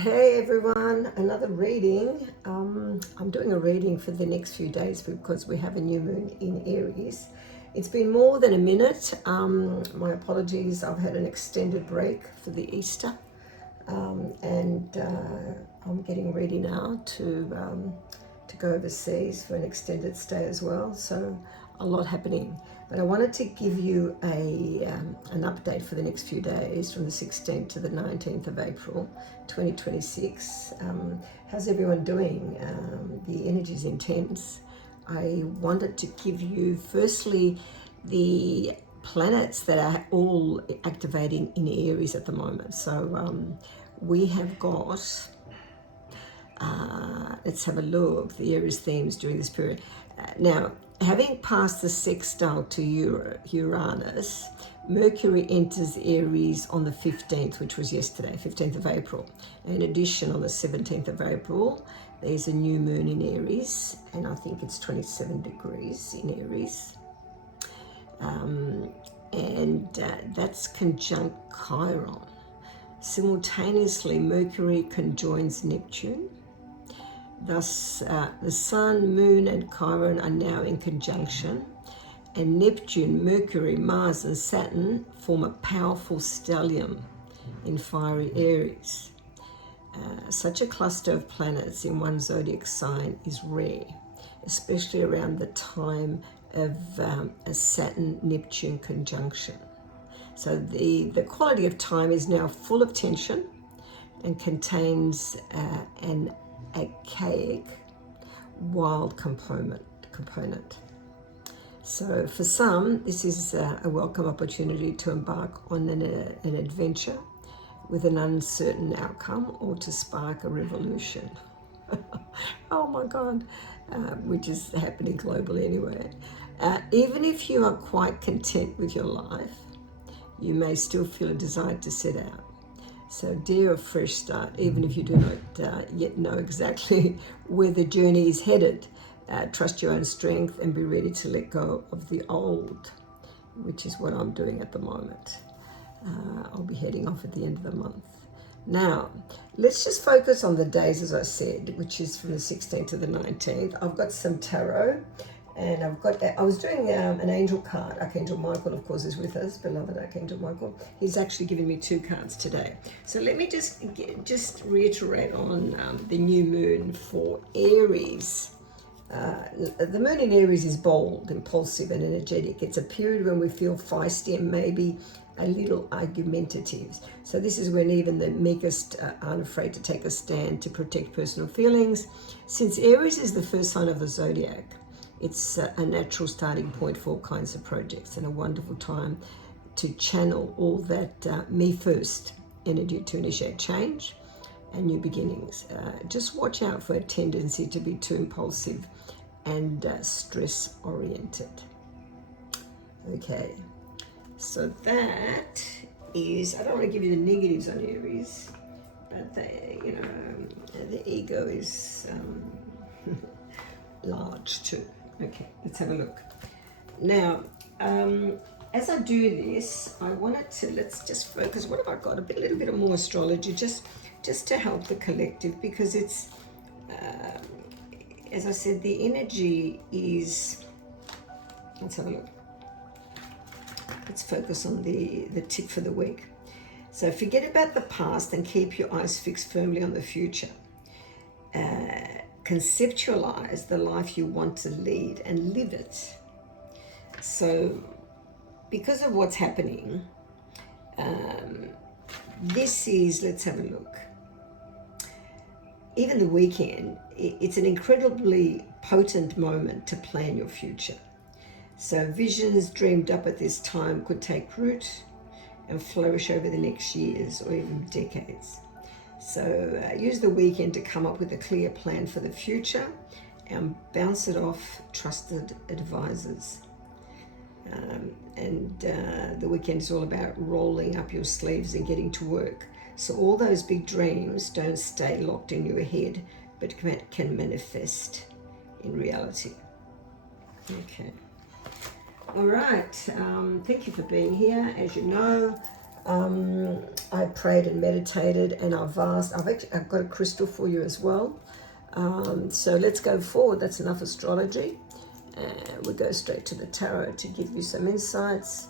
Hey everyone, another reading. I'm doing a reading for the next few days because we have a new moon in Aries. It's been more than a minute. My apologies, I've had an extended break for the Easter, and I'm getting ready now to go overseas for an extended stay as well. So a lot happening. But I wanted to give you an update for the next few days from the 16th to the 19th of April 2026. How's everyone doing? The energy is intense. I wanted to give you firstly the planets that are all activating in Aries at the moment. So we have got, let's have a look, the Aries themes during this period. Now, having passed the sextile to Uranus, Mercury enters Aries on the 15th, which was yesterday, 15th of April. In addition, on the 17th of April, there's a new moon in Aries, and I think it's 27 degrees in Aries. That's conjunct Chiron. Simultaneously, Mercury conjoins Neptune. Thus, the Sun, Moon, and Chiron are now in conjunction, and Neptune, Mercury, Mars, and Saturn form a powerful stellium in fiery Aries. Such a cluster of planets in one zodiac sign is rare, especially around the time of a Saturn-Neptune conjunction. So the quality of time is now full of tension and contains an archaic wild component. So for some, this is a welcome opportunity to embark on an adventure with an uncertain outcome, or to spark a revolution. Oh my God, which is happening globally anyway. Even if you are quite content with your life, you may still feel a desire to set out. So dare a fresh start, even if you do not yet know exactly where the journey is headed. Trust your own strength and be ready to let go of the old, which is what I'm doing at the moment. I'll be heading off at the end of the month. Now, let's just focus on the days, as I said, which is from the 16th to the 19th. I've got some tarot. And I was doing an angel card. Archangel Michael, of course, is with us, beloved Archangel Michael. He's actually given me 2 cards today. So let me just reiterate on the new moon for Aries. The moon in Aries is bold, impulsive, and energetic. It's a period when we feel feisty and maybe a little argumentative. So this is when even the meekest aren't afraid to take a stand to protect personal feelings. Since Aries is the first sign of the zodiac, it's a natural starting point for all kinds of projects, and a wonderful time to channel all that me first energy to initiate change and new beginnings. Just watch out for a tendency to be too impulsive and stress oriented. Okay, so that is, I don't want to give you the negatives on Aries, but the ego is large too. Okay, let's have a look. Now, as I do this, I wanted to, let's just focus. What have I got? A little bit of more astrology, just to help the collective, because it's, as I said, the energy is, let's have a look. Let's focus on the tip for the week. So forget about the past and keep your eyes fixed firmly on the future. Conceptualize the life you want to lead and live it. So because of what's happening, this is, let's have a look. Even the weekend, it's an incredibly potent moment to plan your future. So visions dreamed up at this time could take root and flourish over the next years or even decades. So use the weekend to come up with a clear plan for the future and bounce it off trusted advisors. The weekend is all about rolling up your sleeves and getting to work. So all those big dreams don't stay locked in your head, but can manifest in reality. Okay. All right. Thank you for being here. As you know, I prayed and meditated, and I've got a crystal for you as well. So let's go forward. That's enough astrology. We'll go straight to the tarot to give you some insights.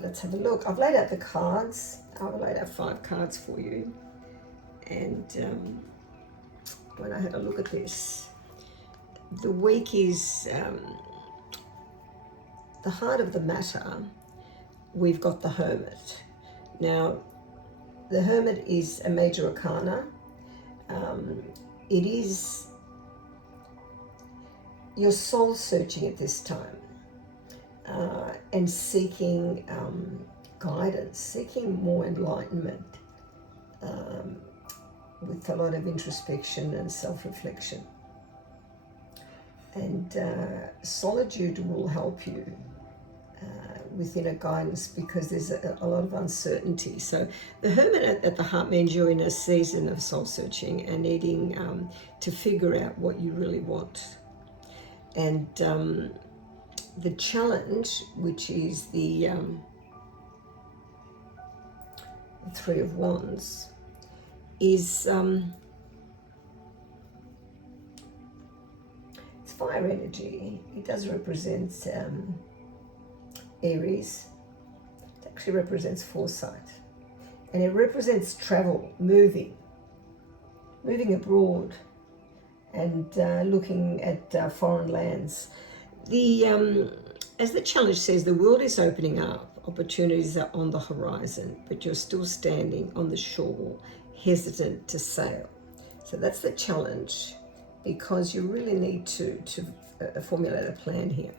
Let's have a look. I've laid out the cards. I've laid out 5 cards for you. And when I had a look at this, the week is the heart of the matter. We've got the Hermit. Now, the Hermit is a major arcana. It is your soul searching at this time and seeking guidance, seeking more enlightenment with a lot of introspection and self-reflection. And solitude will help you with inner guidance, because there's a lot of uncertainty. So the Hermit at the heart means you're in a season of soul searching and needing to figure out what you really want. And the challenge, which is the 3 of Wands, is it's fire energy. It does represent Aries. It actually represents foresight, and it represents travel, moving abroad, and looking at foreign lands. As the challenge says, the world is opening up. Opportunities are on the horizon, but you're still standing on the shore, hesitant to sail. So that's the challenge, because you really need to formulate a plan here.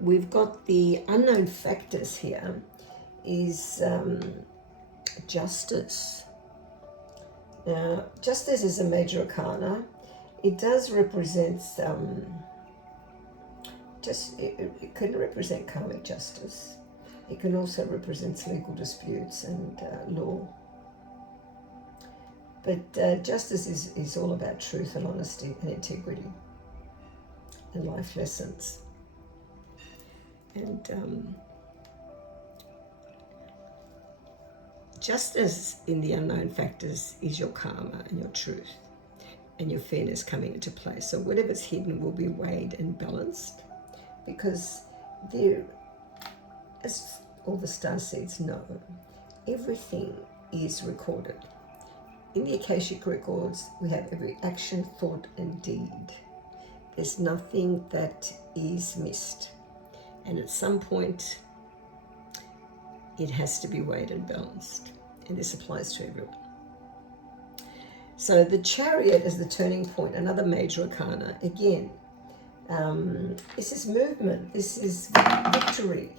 We've got the unknown factors here is justice. Now, justice is a major arcana. It does represent it can represent karmic justice. It can also represent legal disputes and law. But justice is all about truth and honesty and integrity and life lessons. And just as in the unknown factors is your karma and your truth and your fairness coming into play. So whatever's hidden will be weighed and balanced, because there, as all the starseeds know, everything is recorded. In the Akashic records, we have every action, thought, and deed. There's nothing that is missed. And at some point, it has to be weighed and balanced. And this applies to everyone. So the Chariot is the turning point, another major arcana. Again, this is movement. This is victory.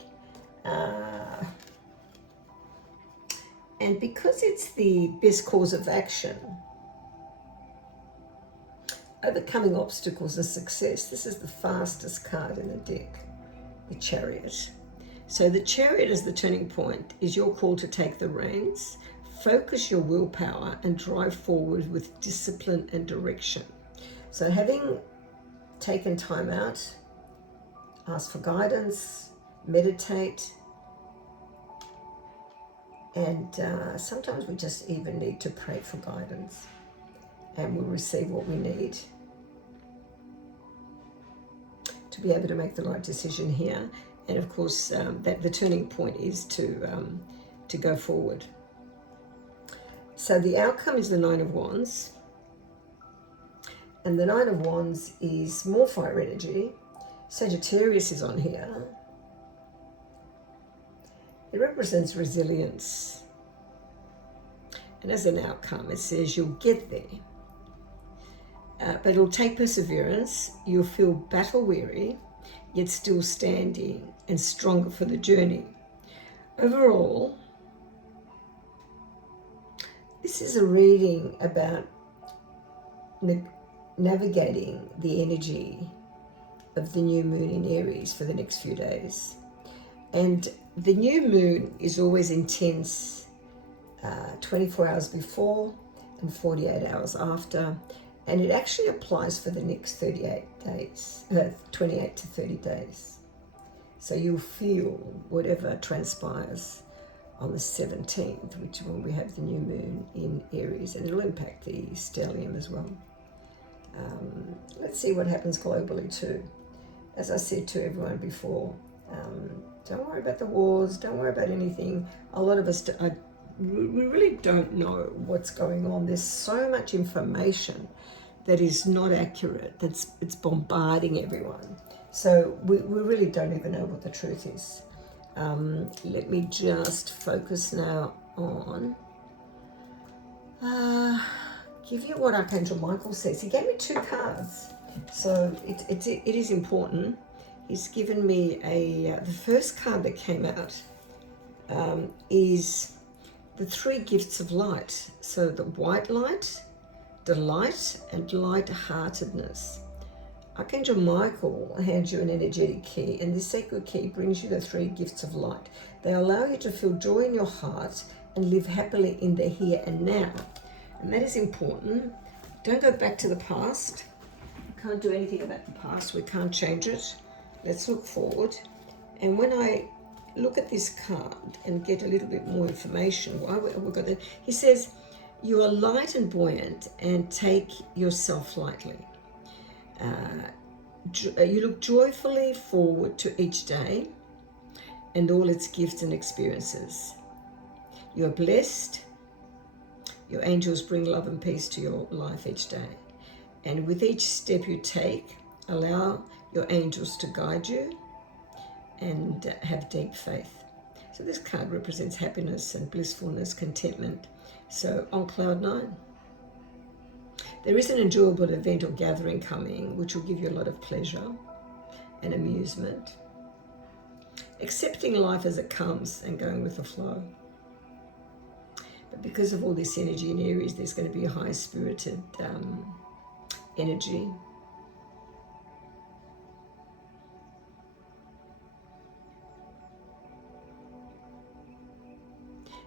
And because it's the best course of action, overcoming obstacles and success, this is the fastest card in the deck, the Chariot. So the Chariot as the turning point is your call to take the reins, focus your willpower, and drive forward with discipline and direction. So having taken time out, ask for guidance, meditate, and sometimes we just even need to pray for guidance, and we'll receive what we need to be able to make the right decision here. And of course, that the turning point is to go forward. So the outcome is the 9 of Wands, and the 9 of Wands is more fire energy. Sagittarius is on here. It represents resilience. And as an outcome, it says you'll get there. But it'll take perseverance. You'll feel battle weary, yet still standing and stronger for the journey. Overall, this is a reading about navigating the energy of the new moon in Aries for the next few days. And the new moon is always intense, 24 hours before and 48 hours after. And it actually applies for the next 28 days, 28 to 30 days. So you'll feel whatever transpires on the 17th, which is when we have the new moon in Aries, and it'll impact the stellium as well. Let's see what happens globally too. As I said to everyone before, don't worry about the wars, don't worry about anything. A lot of us, we really don't know what's going on. There's so much information that is not accurate, it's bombarding everyone. So we really don't even know what the truth is. Let me just focus now on give you what Archangel Michael says. He gave me 2 cards, so it is important. He's given me the first card that came out is the 3 gifts of light. So the white light, delight, and light-heartedness. Archangel Michael hands you an energetic key, and this sacred key brings you the 3 gifts of light. They allow you to feel joy in your heart and live happily in the here and now. And that is important. Don't go back to the past. We can't do anything about the past. We can't change it. Let's look forward. And when I look at this card and get a little bit more information, he says, you are light and buoyant and take yourself lightly. You look joyfully forward to each day and all its gifts and experiences. You are blessed. Your angels bring love and peace to your life each day. And with each step you take, allow your angels to guide you and have deep faith. So this card represents happiness and blissfulness, contentment. So on cloud 9. There is an enjoyable event or gathering coming which will give you a lot of pleasure and amusement. Accepting life as it comes and going with the flow. But because of all this energy in Aries, there's going to be a high-spirited energy.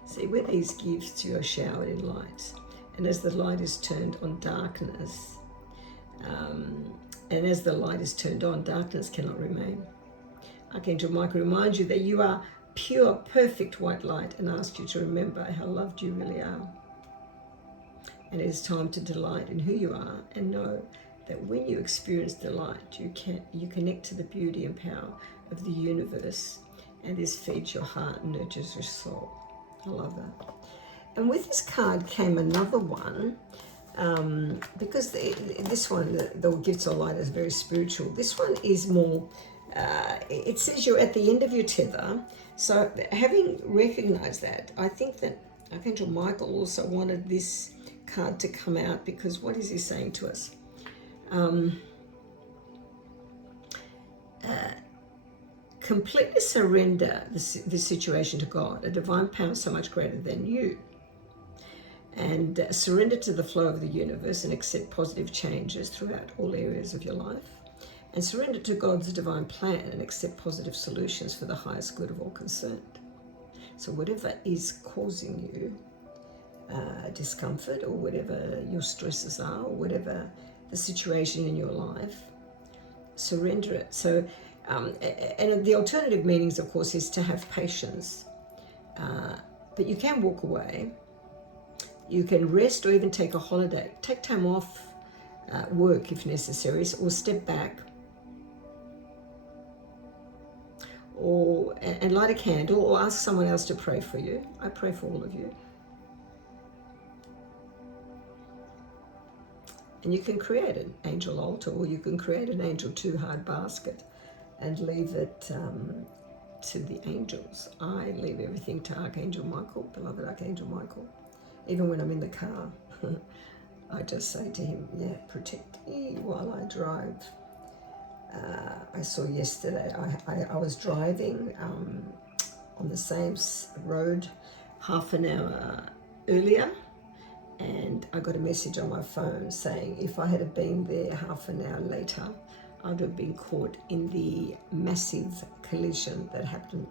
See, with these gifts, you are showered in light. And as the light is turned on darkness, and as the light is turned on, darkness cannot remain. Archangel Michael reminds you that you are pure, perfect white light and asks you to remember how loved you really are. And it is time to delight in who you are and know that when you experience delight, you connect to the beauty and power of the universe, and this feeds your heart and nurtures your soul. I love that. And with this card came another one, because this one, the gifts of light, is very spiritual. This one is more, it says you're at the end of your tether. So having recognized that, I think that Archangel Michael also wanted this card to come out, because what is he saying to us? Completely surrender this situation to God, a divine power so much greater than you. And surrender to the flow of the universe and accept positive changes throughout all areas of your life. And surrender to God's divine plan and accept positive solutions for the highest good of all concerned. So whatever is causing you discomfort, or whatever your stresses are, or whatever the situation in your life, surrender it. So, and the alternative meanings, of course, is to have patience. But you can walk away. You can rest or even take a holiday. Take time off work if necessary, or step back. And light a candle, or ask someone else to pray for you. I pray for all of you. And you can create an angel altar, or you can create an angel 2-heart basket and leave it to the angels. I leave everything to Archangel Michael, beloved Archangel Michael. Even when I'm in the car, I just say to him, yeah, protect me while I drive. I saw yesterday, I was driving on the same road half an hour earlier, and I got a message on my phone saying if I had been there half an hour later, I would have been caught in the massive collision that happened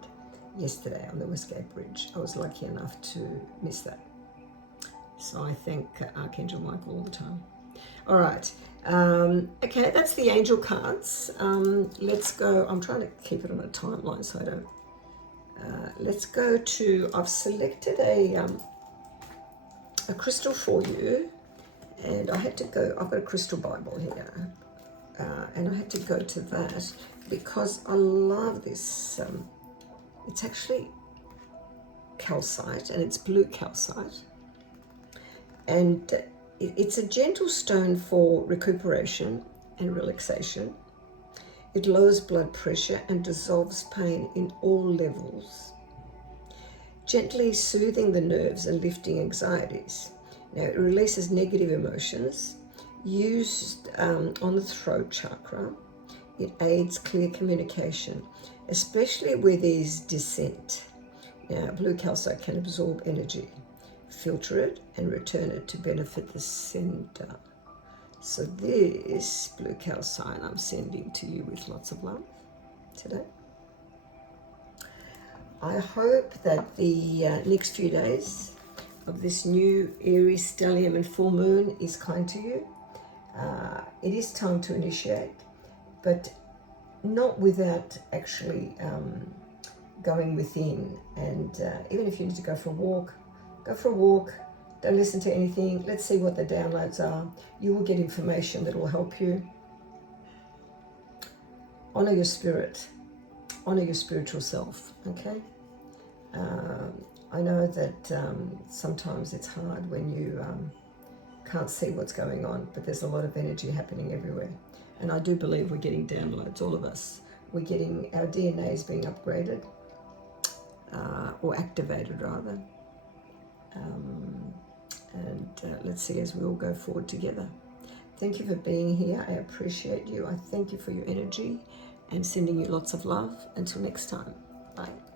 yesterday on the Westgate Bridge. I was lucky enough to miss that. So I thank Archangel Michael all the time. All right. Okay, that's the angel cards. Let's go. I'm trying to keep it on a timeline so I Let's go to, I've selected a crystal for you, and I had to go, I've got a crystal Bible here, and I had to go to that because I love this. It's actually calcite, and it's blue calcite, and it's a gentle stone for recuperation and relaxation. It lowers blood pressure and dissolves pain in all levels, gently soothing the nerves and lifting anxieties. Now, it releases negative emotions. Used on the throat chakra, it aids clear communication, especially where there's dissent. Now, blue calcite can absorb energy, filter it, and return it to benefit the sender. So this blue calcite I'm sending to you with lots of love today. I hope that the next few days of this new Aries stellium and full moon is kind to you. It is time to initiate, but not without actually going within. And even if you need to go for a walk, go for a walk. Don't listen to anything. Let's see what the downloads are. You will get information that will help you. Honor your spirit. Honor your spiritual self, okay? I know that sometimes it's hard when you can't see what's going on, but there's a lot of energy happening everywhere. And I do believe we're getting downloads, all of us. We're getting, our DNA is being upgraded, or activated rather. Let's see as we all go forward together. Thank you for being here. I appreciate you. I thank you for your energy and sending you lots of love. Until next time. Bye.